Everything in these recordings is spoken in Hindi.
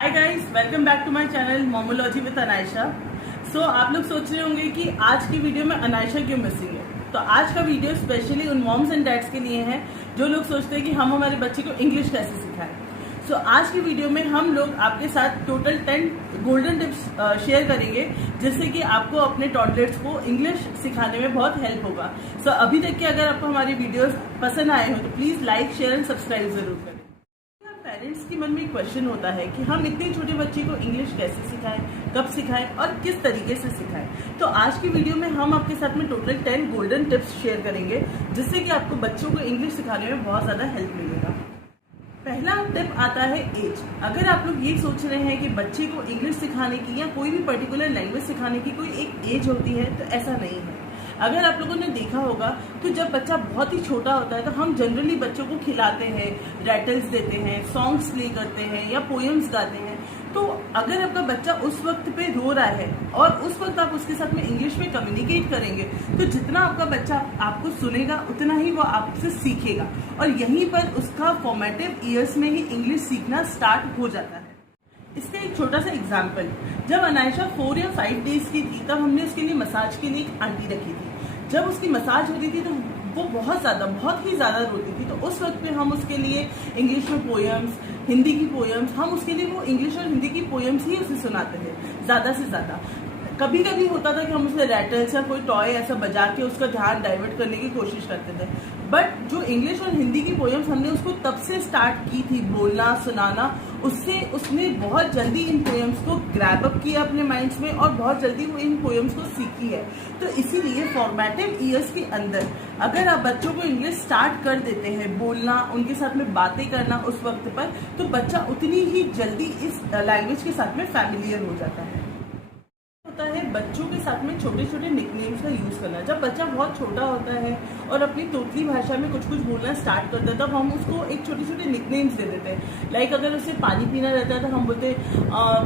Hi guys, welcome back to my channel Momology with Anaysha. So आप लोग सोच रहे होंगे कि आज की वीडियो में अनायशा क्यों मिसिंग है। तो आज का वीडियो स्पेशली उन मॉम्स एंड डैड्स के लिए है जो लोग सोचते हैं कि हम हमारे बच्चे को इंग्लिश कैसे सिखाएं। सो आज की वीडियो में हम लोग आपके साथ टोटल 10 गोल्डन टिप्स शेयर करेंगे जिससे कि आपको अपने टॉडलर्स को इंग्लिश सिखाने में बहुत हेल्प होगा। सो अभी तक के अगर आपको हमारी वीडियोस पसंद आए हो तो please like, share and subscribe जरूर करें। पेरेंट्स के मन में एक क्वेश्चन होता है कि हम इतने छोटे बच्चे को इंग्लिश कैसे सिखाएं, कब सिखाएं और किस तरीके से सिखाएं। तो आज की वीडियो में हम आपके साथ में टोटल 10 गोल्डन टिप्स शेयर करेंगे जिससे कि आपको बच्चों को इंग्लिश सिखाने में बहुत ज़्यादा हेल्प मिलेगा। पहला टिप आता है एज। अगर आप लोग ये सोच रहे हैं कि बच्चे को इंग्लिश सिखाने की या कोई भी पर्टिकुलर लैंग्वेज सिखाने की कोई एक एज होती है, तो ऐसा नहीं है। अगर आप लोगों ने देखा होगा तो जब बच्चा बहुत ही छोटा होता है तो हम जनरली बच्चों को खिलाते हैं, रैटल्स देते हैं, सॉन्ग्स प्ले करते हैं या पोएम्स गाते हैं। तो अगर आपका बच्चा उस वक्त पे रो रहा है और उस वक्त आप उसके साथ में इंग्लिश में कम्युनिकेट करेंगे तो जितना आपका बच्चा आपको सुनेगा उतना ही वो आपसे सीखेगा और यहीं पर उसका फॉर्मेटिव ईयर्स में ही इंग्लिश सीखना स्टार्ट हो जाता है। इसका एक छोटा सा एग्जाम्पल, जब अनायशा 4 या 5 डेज की थी तब हमने उसके लिए मसाज के लिए एक आंटी रखी थी। जब उसकी मसाज होती थी तो वो बहुत ही ज्यादा रोती थी। तो उस वक्त पे हम उसके लिए इंग्लिश में पोएम्स, हिंदी की पोएम्स, हम उसके लिए वो इंग्लिश और हिंदी की पोएम्स ही उसे सुनाते थे ज्यादा से ज्यादा। कभी कभी होता था कि हम उसमें रैटल्स या कोई टॉय ऐसा बजा के उसका ध्यान डाइवर्ट करने की कोशिश करते थे। बट जो इंग्लिश और हिंदी की पोएम्स हमने उसको तब से स्टार्ट की थी बोलना, सुनाना, उससे उसने बहुत जल्दी इन पोएम्स को ग्रैब अप किया अपने माइंड्स में और बहुत जल्दी वो इन पोएम्स को सीखी है। तो इसीलिए फॉर्मेटिव ईयर्स के अंदर अगर आप बच्चों को इंग्लिश स्टार्ट कर देते हैं, बोलना, उनके साथ में बातें करना उस वक्त पर, तो बच्चा उतनी ही जल्दी इस लैंग्वेज के साथ में फैमिलियर हो जाता है। है बच्चों के साथ में छोटे छोटे निकनेम्स का यूज करना। जब बच्चा बहुत छोटा होता है और अपनी तोतली भाषा में कुछ बोलना स्टार्ट करता है तब हम उसको एक छोटे छोटे निकनेम्स दे देते हैं। लाइक अगर उसे पानी पीना रहता है तो हम बोलते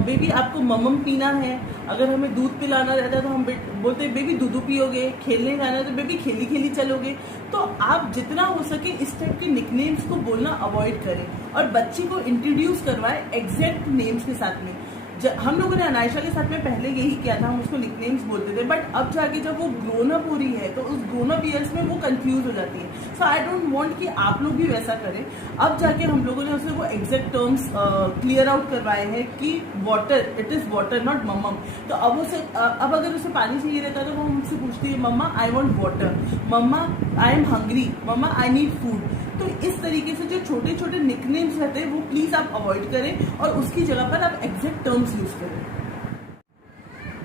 बेबी आपको ममम पीना है। अगर हमें दूध पिलाना रहता है तो हम बोलते बेबी दूधू पियोगे। खेलने जाना है तो बेबी खेली खेली चलोगे। तो आप जितना हो सके इस टाइप के निकनेम्स को बोलना अवॉइड करें और बच्चे को इंट्रोड्यूस करवाएं एग्जैक्ट नेम्स के साथ में। हम लोगों ने अनायशा के साथ में पहले यही किया था, हम उसको निकनेम्स बोलते थे। बट अब जाके जब वो ग्रोन अप हो रही है तो उस ग्रोन अप ईयर्स में वो कंफ्यूज हो जाती है। सो आई डोंट वांट कि आप लोग भी वैसा करें। अब जाके हम लोगों ने उसे वो एग्जैक्ट टर्म्स क्लियर आउट करवाए हैं कि water, it is water not मम्मम। तो अब अगर उसे पानी चाहिए रहता है तो वो हमसे पूछती है mumma I want water, mumma I am hungry, mumma I need food. तो इस तरीके से जो छोटे छोटे निकनेम्स रहते हैं वो प्लीज आप अवॉइड करें और उसकी जगह पर आप एग्जैक्ट टर्म्स यूज करें।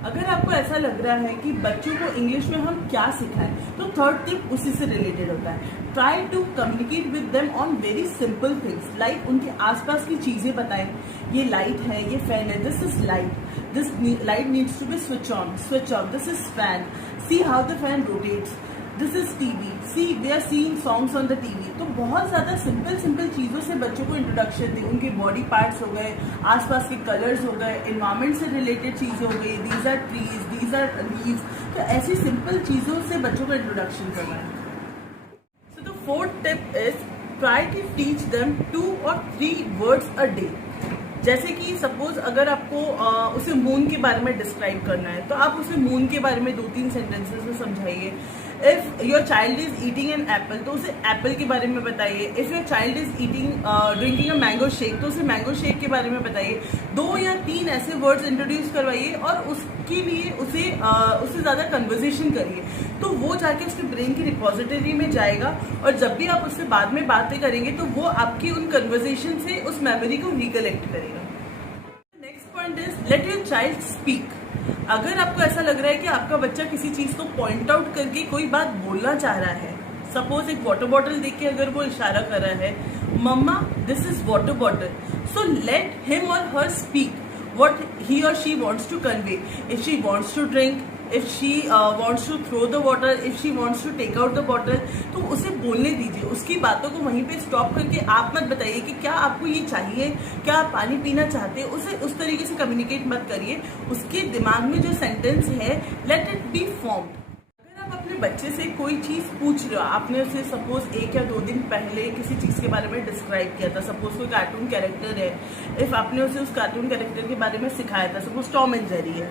अगर आपको ऐसा लग रहा है कि बच्चों को इंग्लिश में हम क्या सिखाएं तो थर्ड टिप उसी से रिलेटेड होता है। Try to communicate with them on very simple things. Like उनके आसपास की चीजें बताएं। ये लाइट है, ये फैन है, this is light, this light needs to be switch on, switch off, this is fan, see how the fan rotates, this is TV, see we are seeing songs on the TV. तो बहुत ज्यादा सिंपल चीजों से बच्चों को इंट्रोडक्शन दी। उनके बॉडी पार्ट्स हो गए, आसपास के कलर्स हो गए, एनवायरमेंट से रिलेटेड चीजें हो गई, these are trees, these are leaves. तो ऐसी सिंपल चीजों से बच्चों को इंट्रोडक्शन करना है। So the fourth tip is try to teach them 2 or 3 words a day. जैसे कि सपोज अगर आपको उसे मून के बारे में डिस्क्राइब करना है तो आप उसे मून के बारे में 2-3 सेंटेंसेस में समझाइए। If your child is eating an apple तो उसे एप्पल के बारे में बताइए। If your child is eating drinking a mango shake तो उसे मैंगो शेक के बारे में बताइए। 2 या 3 ऐसे वर्ड्स इंट्रोड्यूस करवाइए और उसके लिए उससे ज्यादा कन्वर्सेशन करिए तो वो जाके उसके ब्रेन की रिपोजिटरी में जाएगा और जब भी आप उससे बाद में बातें करेंगे तो वो आपकी उन कन्वर्सेशन से उस मेमोरी को रिकलेक्ट करेगा। Next point is let your child speak. अगर आपको ऐसा लग रहा है कि आपका बच्चा किसी चीज को पॉइंट आउट करके कोई बात बोलना चाह रहा है, सपोज एक वाटर बॉटल देख के अगर वो इशारा कर रहा है mumma this is water bottle, so let him और her speak what he or she wants to convey. If she wants to drink, if she wants to throw the water, if she wants to take out the bottle, तो उसे बोलने दीजिए। उसकी बातों को वहीं पे स्टॉप करके आप मत बताइए कि क्या आपको ये चाहिए, क्या आप पानी पीना चाहते हैं। उसे उस तरीके से कम्युनिकेट मत करिए। उसके दिमाग में जो सेंटेंस है लेट इट बी फॉर्म्ड। अगर आप अपने भी बच्चे से कोई चीज़ पूछ रहे हो, आपने उसे सपोज 1 या 2 दिन पहले किसी चीज़ के बारे में डिस्क्राइब किया था, सपोज कोई कार्टून कैरेक्टर है, इफ आपने उसे उस कार्टून कैरेक्टर के बारे में सिखाया था, सपोज टॉम एंड जेरी है,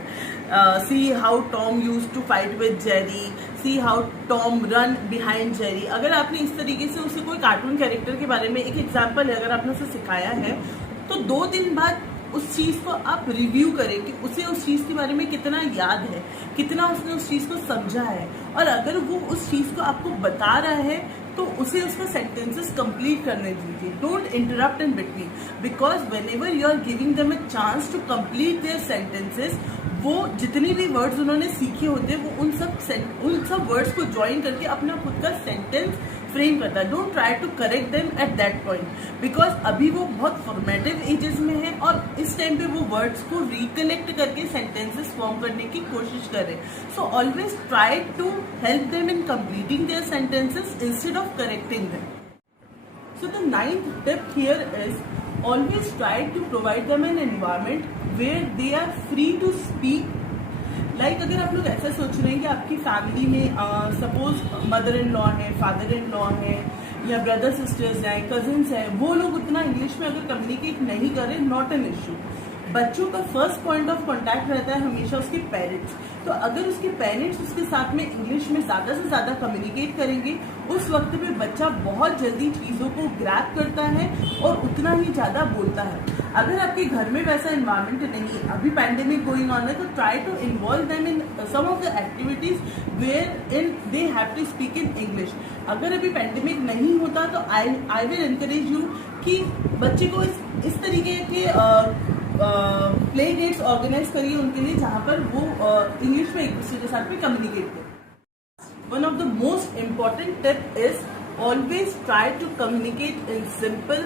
see how Tom use to fight with Jerry, see how Tom run behind Jerry. अगर आपने इस तरीके से उसे कोई कार्टून कैरेक्टर के बारे में, एक एग्जाम्पल है, अगर आपने उसे सिखाया है तो 2 दिन बाद उस चीज़ को आप रिव्यू करें कि उसे उस चीज़ के बारे में कितना याद है, कितना उसने उस चीज़ को समझा है। और अगर वो उस चीज़ को आपको बता रहा है तो उसे उसका सेंटेंसेस कंप्लीट करने दीजिए। Don't interrupt in between, because whenever you are giving them a chance to complete their sentences, वो जितने भी वर्ड्स उन्होंने सीखे होते हैं वो उन सब वर्ड्स को ज्वाइन करके अपना खुद का सेंटेंस फ्रेम करता है। Don't try to correct them at that point, because अभी वो बहुत फॉर्मेटिव एजेस में है और इस टाइम पे वो वर्ड्स को रिकलेक्ट करके सेंटेंसेस फॉर्म करने की कोशिश कर रहे हैं। So always try to help them in completing their sentences instead of correcting them. So the 9th tip here is always try to provide them an environment where they are free to speak. Like अगर आप लोग ऐसा सोच रहे हैं कि आपकी फैमिली में सपोज मदर इन लॉ है, फादर इन लॉ है, या ब्रदर सिस्टर्स हैं, कजिन्स हैं, वो लोग उतना इंग्लिश में अगर कम्युनिकेट नहीं करें, नॉट एन इश्यू। बच्चों का फर्स्ट पॉइंट ऑफ कांटेक्ट रहता है हमेशा उसके पेरेंट्स। तो अगर उसके पेरेंट्स उसके साथ में इंग्लिश में ज़्यादा से ज़्यादा कम्युनिकेट करेंगे, उस वक्त पे बच्चा बहुत जल्दी चीज़ों को ग्रैब करता है और उतना ही ज़्यादा बोलता है। अगर आपके घर में वैसा इन्वायरमेंट नहीं है, अभी पैंडेमिक गोइंग ऑन है, तो try to involve them in some of the activities wherein they have to speak in English. अगर अभी पैंडेमिक नहीं होता तो आई विल एनकरेज यू कि बच्चे को इस तरीके के प्ले डेट्स ऑर्गेनाइज करिए उनके लिए जहाँ पर वो इंग्लिश में एक दूसरे के साथ में कम्युनिकेट करें। One of the most important tip is always try to communicate in simple,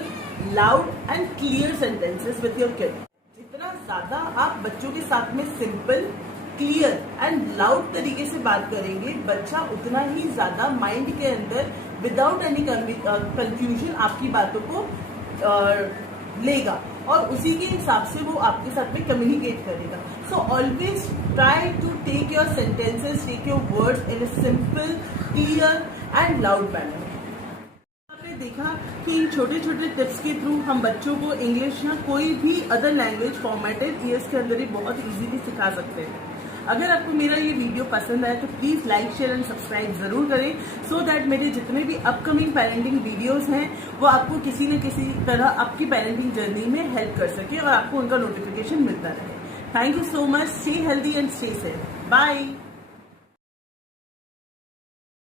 loud and clear sentences with your kid. जितना ज्यादा आप बच्चों के साथ में सिंपल, क्लियर एंड लाउड तरीके से बात करेंगे, बच्चा उतना ही ज्यादा माइंड के अंदर विदाउट एनी कंफ्यूजन आपकी बातों को लेगा और उसी के हिसाब से वो आपके साथ में कम्युनिकेट करेगा। So always try to take your sentences, take your words in a simple, clear and loud manner. आपने देखा कि इन छोटे छोटे टिप्स के थ्रू हम बच्चों को इंग्लिश या कोई भी अदर लैंग्वेज फॉर्मेटेड ईयर्स के अंदर ही बहुत इजीली सिखा सकते हैं। अगर आपको मेरा ये वीडियो पसंद आए तो please like, share and subscribe जरूर करें, सो दैट मेरे जितने भी अपकमिंग पेरेंटिंग वीडियोस हैं वो आपको किसी न किसी तरह आपकी पेरेंटिंग जर्नी में हेल्प कर सके और आपको उनका नोटिफिकेशन मिलता रहे। Thank you so much. Stay healthy and stay safe. Bye.